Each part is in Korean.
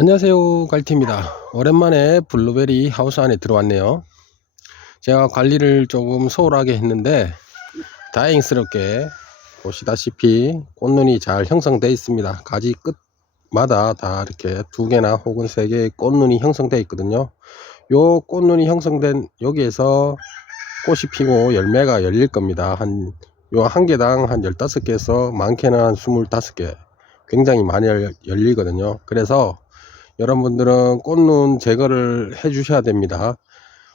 안녕하세요, 갈티입니다. 오랜만에 블루베리 하우스 안에 들어왔네요. 제가 관리를 조금 소홀하게 했는데 다행스럽게 보시다시피 꽃눈이 잘 형성되어 있습니다. 가지 끝마다 다 이렇게 2개나 혹은 3개의 꽃눈이 형성되어 있거든요. 요 꽃눈이 형성된 여기에서 꽃이 피고 열매가 열릴 겁니다. 한 개당 한 15개에서 많게는 한 25개, 굉장히 많이 열리거든요. 그래서 여러분들은 꽃눈 제거를 해 주셔야 됩니다.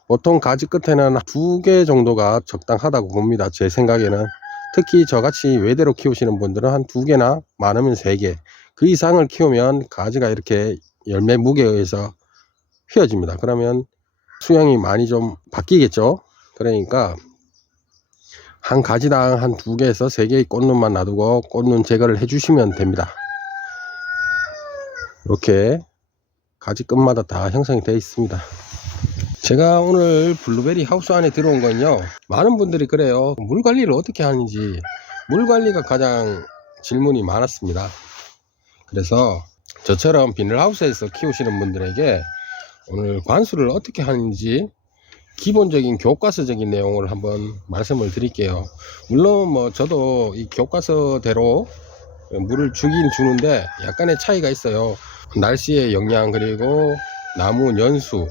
보통 가지 끝에는 2개 정도가 적당하다고 봅니다. 제 생각에는. 특히 저같이 외대로 키우시는 분들은 한 2개나 많으면 3개, 그 이상을 키우면 가지가 이렇게 열매 무게에 의해서 휘어집니다. 그러면 수영이 많이 좀 바뀌겠죠. 그러니까 한 가지당 한 2개에서 3개의 꽃눈만 놔두고 꽃눈 제거를 해 주시면 됩니다. 이렇게 가지 끝마다 다 형성이 되어 있습니다. 제가 오늘 블루베리 하우스 안에 들어온 건요, 많은 분들이 그래요. 물 관리를 어떻게 하는지, 물 관리가 가장 질문이 많았습니다. 그래서 저처럼 비닐하우스에서 키우시는 분들에게 오늘 관수를 어떻게 하는지 기본적인 교과서적인 내용을 한번 말씀을 드릴게요. 물론 저도 이 교과서대로 물을 주긴 주는데 약간의 차이가 있어요. 날씨의 영향, 그리고 나무 연수,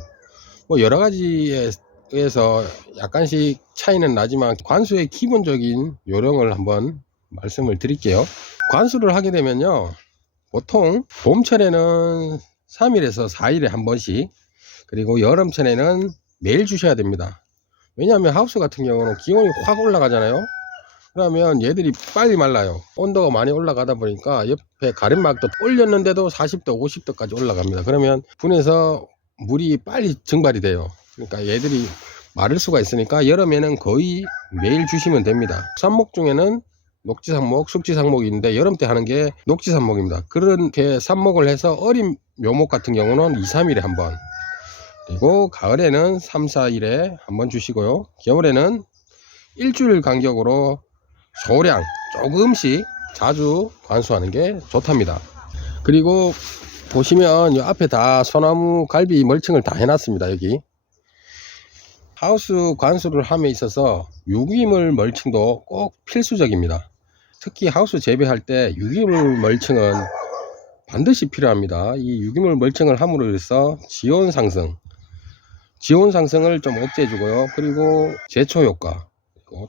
여러 가지에 의해서 약간씩 차이는 나지만 관수의 기본적인 요령을 한번 말씀을 드릴게요. 관수를 하게 되면요, 보통 봄철에는 3일에서 4일에 한 번씩, 그리고 여름철에는 매일 주셔야 됩니다. 왜냐하면 하우스 같은 경우는 기온이 확 올라가잖아요. 그러면 얘들이 빨리 말라요. 온도가 많이 올라가다 보니까 옆에 가림막도 올렸는데도 40도 50도까지 올라갑니다. 그러면 분해서 물이 빨리 증발이 돼요. 그러니까 얘들이 마를 수가 있으니까 여름에는 거의 매일 주시면 됩니다. 삽목 중에는 녹지삽목, 숙지삽목이 있는데 여름 때 하는 게 녹지삽목입니다. 그렇게 삽목을 해서 어린 묘목 같은 경우는 2, 3일에 한 번, 그리고 가을에는 3, 4일에 한 번 주시고요. 겨울에는 일주일 간격으로 소량 조금씩 자주 관수하는 게 좋답니다. 그리고 보시면 이 앞에 다 소나무 갈비 멀칭을 다 해놨습니다. 여기 하우스 관수를 함에 있어서 유기물 멀칭도 꼭 필수적입니다. 특히 하우스 재배할 때 유기물 멀칭은 반드시 필요합니다. 이 유기물 멀칭을 함으로 해서 지온 상승을 좀 억제해 주고요. 그리고 제초 효과,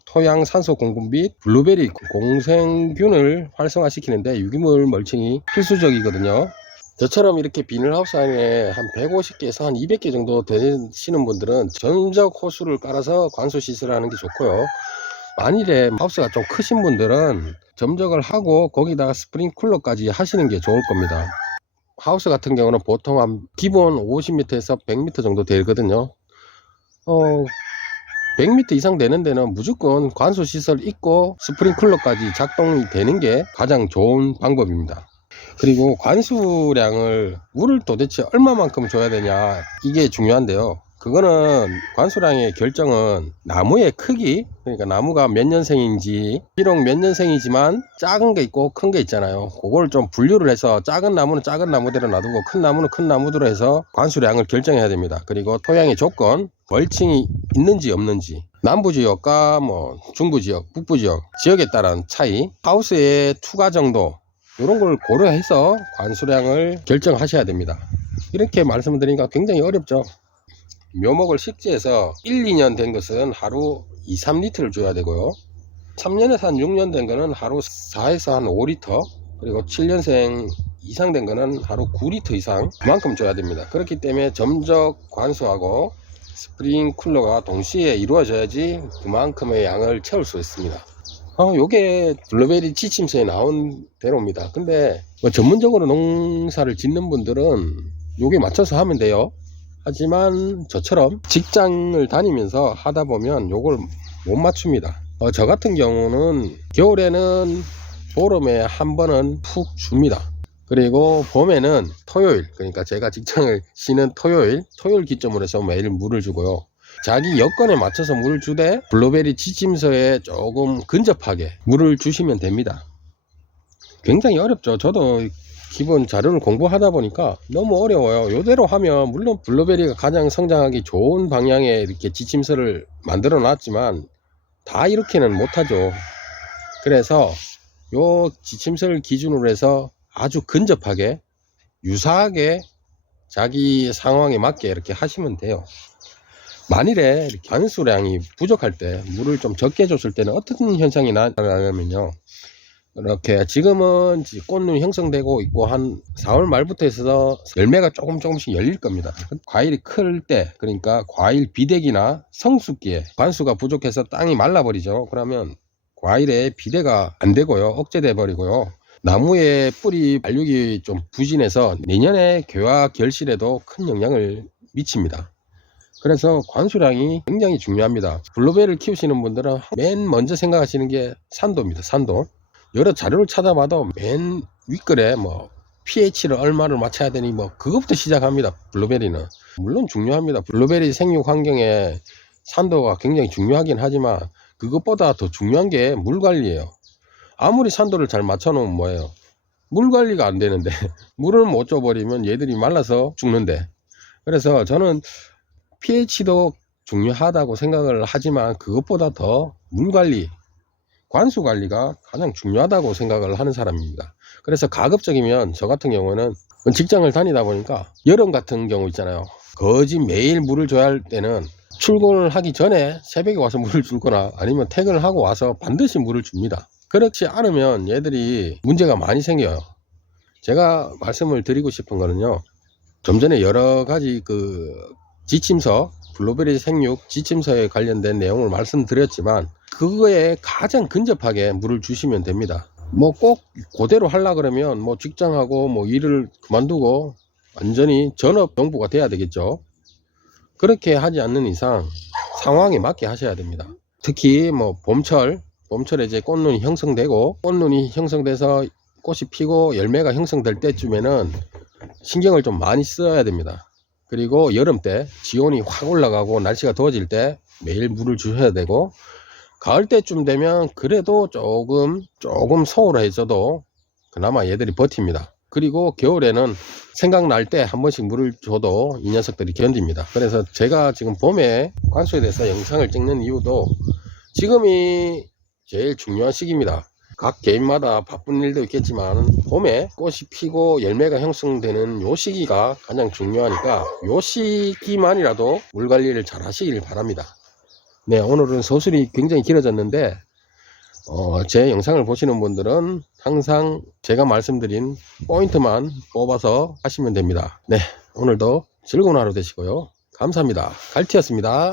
토양 산소 공급 및 블루베리 공생균을 활성화시키는데 유기물 멀칭이 필수적이거든요. 저처럼 이렇게 비닐하우스 안에 한 150개에서 한 200개 정도 되시는 분들은 전적 호수를 깔아서 관수 시설을 하는 게 좋고요. 만일에 하우스가 좀 크신 분들은 점적을 하고 거기다가 스프링클러까지 하시는 게 좋을 겁니다. 하우스 같은 경우는 보통 한 기본 50m에서 100m 정도 되거든요. 100m 이상 되는 데는 무조건 관수 시설 있고 스프링클러까지 작동이 되는 게 가장 좋은 방법입니다. 그리고 관수량을, 물을 도대체 얼마만큼 줘야 되냐, 이게 중요한데요. 그거는 관수량의 결정은 나무의 크기, 그러니까 나무가 몇 년생인지, 비록 몇 년생이지만 작은 게 있고 큰 게 있잖아요. 그걸 좀 분류를 해서 작은 나무는 작은 나무대로 놔두고 큰 나무는 큰 나무대로 해서 관수량을 결정해야 됩니다. 그리고 토양의 조건, 멀칭이 있는지 없는지, 남부지역과 중부지역, 북부지역, 지역에 따른 차이, 하우스의 투가 정도, 이런 걸 고려해서 관수량을 결정하셔야 됩니다. 이렇게 말씀드리니까 굉장히 어렵죠. 묘목을 식재해서 1, 2년 된 것은 하루 2, 3리터를 줘야 되고요. 3년에서 한 6년 된 거는 하루 4에서 한 5리터, 그리고 7년생 이상 된 거는 하루 9리터 이상, 그만큼 줘야 됩니다. 그렇기 때문에 점적 관수하고 스프링클러가 동시에 이루어져야지 그만큼의 양을 채울 수 있습니다. 요게 블루베리 지침서에 나온 대로입니다. 근데 전문적으로 농사를 짓는 분들은 요게 맞춰서 하면 돼요. 하지만 저처럼 직장을 다니면서 하다 보면 요걸 못 맞춥니다. 저 같은 경우는 겨울에는 보름에 한 번은 푹 줍니다. 그리고 봄에는 토요일, 그러니까 제가 직장을 쉬는 토요일 기점으로 해서 매일 물을 주고요. 자기 여건에 맞춰서 물을 주되 블루베리 지침서에 조금 근접하게 물을 주시면 됩니다. 굉장히 어렵죠. 저도 기본 자료를 공부하다 보니까 너무 어려워요. 이대로 하면 물론 블루베리가 가장 성장하기 좋은 방향에 이렇게 지침서를 만들어 놨지만 다 이렇게는 못하죠. 그래서 요 지침서를 기준으로 해서 아주 근접하게 유사하게 자기 상황에 맞게 이렇게 하시면 돼요. 만일에 관수량이 부족할 때 물을 좀 적게 줬을 때는 어떤 현상이 나냐면요, 이렇게 지금은 꽃눈이 형성되고 있고 한 4월 말부터 해서 열매가 조금씩 열릴 겁니다. 과일이 클 때, 그러니까 과일 비대기나 성숙기에 관수가 부족해서 땅이 말라버리죠. 그러면 과일에 비대가 안 되고요, 억제돼 버리고요, 나무의 뿌리 발육이 좀 부진해서 내년에 개화 결실에도 큰 영향을 미칩니다. 그래서 관수량이 굉장히 중요합니다. 블루베리를 키우시는 분들은 맨 먼저 생각하시는 게 산도입니다. 산도. 여러 자료를 찾아봐도 맨 윗글에 뭐 pH를 얼마를 맞춰야 되니 뭐 그것부터 시작합니다. 블루베리는 물론 중요합니다. 블루베리 생육 환경에 산도가 굉장히 중요하긴 하지만 그것보다 더 중요한 게 물 관리예요. 아무리 산도를 잘 맞춰 놓으면 뭐예요, 물 관리가 안 되는데 물을 못 줘버리면 얘들이 말라서 죽는데. 그래서 저는 pH도 중요하다고 생각을 하지만 그것보다 더 물 관리, 관수 관리가 가장 중요하다고 생각을 하는 사람입니다. 그래서 가급적이면 저 같은 경우는 직장을 다니다 보니까 여름 같은 경우 있잖아요, 거의 매일 물을 줘야 할 때는 출근을 하기 전에 새벽에 와서 물을 주거나 아니면 퇴근을 하고 와서 반드시 물을 줍니다. 그렇지 않으면 얘들이 문제가 많이 생겨요. 제가 말씀을 드리고 싶은 거는요, 좀 전에 여러 가지 지침서, 블루베리 생육 지침서에 관련된 내용을 말씀드렸지만 그거에 가장 근접하게 물을 주시면 됩니다. 뭐 꼭 그대로 하려 그러면 뭐 직장하고 뭐 일을 그만두고 완전히 전업 농부가 돼야 되겠죠. 그렇게 하지 않는 이상 상황에 맞게 하셔야 됩니다. 특히 뭐 봄철에 이제 꽃눈이 형성되고, 꽃눈이 형성돼서 꽃이 피고 열매가 형성될 때쯤에는 신경을 좀 많이 써야 됩니다. 그리고 여름 때 지온이 확 올라가고 날씨가 더워질 때 매일 물을 주셔야 되고, 가을 때쯤 되면 그래도 조금 소홀해져도 그나마 얘들이 버팁니다. 그리고 겨울에는 생각날 때 한 번씩 물을 줘도 이 녀석들이 견딥니다. 그래서 제가 지금 봄에 관수에 대해서 영상을 찍는 이유도 지금이 제일 중요한 시기입니다. 각 개인마다 바쁜 일도 있겠지만 봄에 꽃이 피고 열매가 형성되는 요 시기가 가장 중요하니까 요 시기만이라도 물 관리를 잘 하시길 바랍니다. 네, 오늘은 서술이 굉장히 길어졌는데 제 영상을 보시는 분들은 항상 제가 말씀드린 포인트만 뽑아서 하시면 됩니다. 네, 오늘도 즐거운 하루 되시고요. 감사합니다. 갈티였습니다.